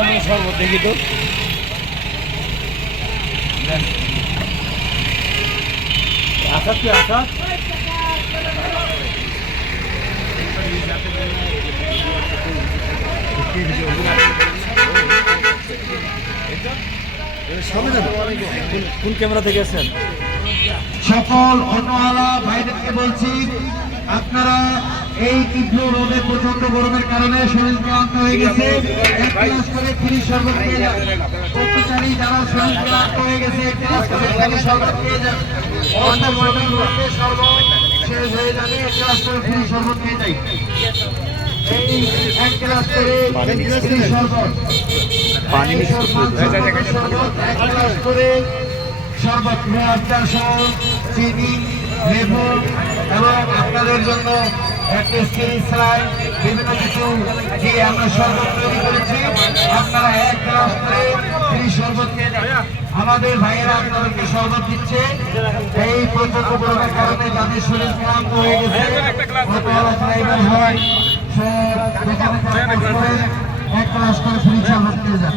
দেখি তো। আসাদ কি আসাদ কোন- ক্যামেরা থেকে এসেছেন সকল অটোওয়ালা ভাইদেরকে বলছি আপনারা এই তীব্র রোদে প্রচণ্ড গরমের কারণে শরীর ক্লান্ত হয়ে গেছে। এক গ্লাস করে ত্রিশ শরবত খেয়ে যান। কর্মচারী যারা শরীর ক্লান্ত হয়ে গেছে এক গ্লাস করে ত্রিশ শরবত খেয়ে যান। অন্য শরবত শেষ হয়ে যাবে এক গ্লাস করে শরবত খেয়ে যাই। এই এক গ্লাস করে শরবত। পানি শরবত, শরবত, এক গ্লাস করে শরবত মেয়াদার সহ চিনি লেবু এবং আপনাদের জন্য একটা কিছু দিয়ে আমরা শরবত তৈরি করেছি। আপনারা এক গ্লাস করে শরবত আমাদের ভাইয়েরা আপনাদেরকে শরবত দিচ্ছে। এই প্রচণ্ড গরমের কারণে যাদের শরীর ক্লান্ত হয়ে গেছে। ড্রাইভার হয়। এক গ্লাস করে ফ্রি শরবত খেয়ে যান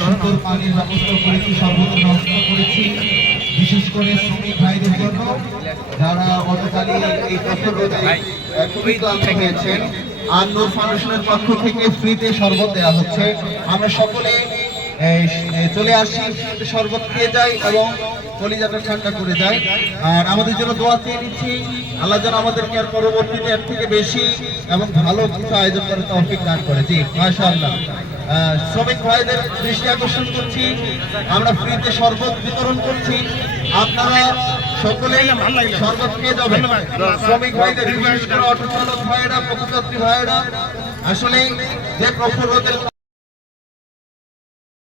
আমরা পানির ব্যবস্থা করেছি ব্যবস্থা করেছি বিশেষ করে শ্রমিক ভাইদের জন্য যারা গতকালই এই রোদে আহ, খুবই ফাউন্ডেশনের পক্ষ থেকে ফ্রিতে শরবত দেওয়া হচ্ছে আমরা সকলে চলে আসি শরবত খেয়ে যাই এবং কলিজাটা ঠান্ডা করে যায় আর আমাদের জন্য দোয়া চেয়ে নিচ্ছি, আল্লাহ যেন আমাদেরকে আর পরবর্তীতে এর থেকে বেশি এবং ভালো কিছু আয়োজন করে তৌফিক দান করে। জি, মাশাআল্লাহ। শ্রমিক ভাইদের দৃষ্টি আকর্ষণ করছি, আমরা ফ্রিতে শরবত বিতরণ করছি। আপনারা সকলেই শরবত পেয়ে যাবেন। শ্রমিক ভাইদের, বিশেষ করে অটো চালক ভাইয়েরা পথযাত্রী ভাইয়েরা, আসলে যে প্রখর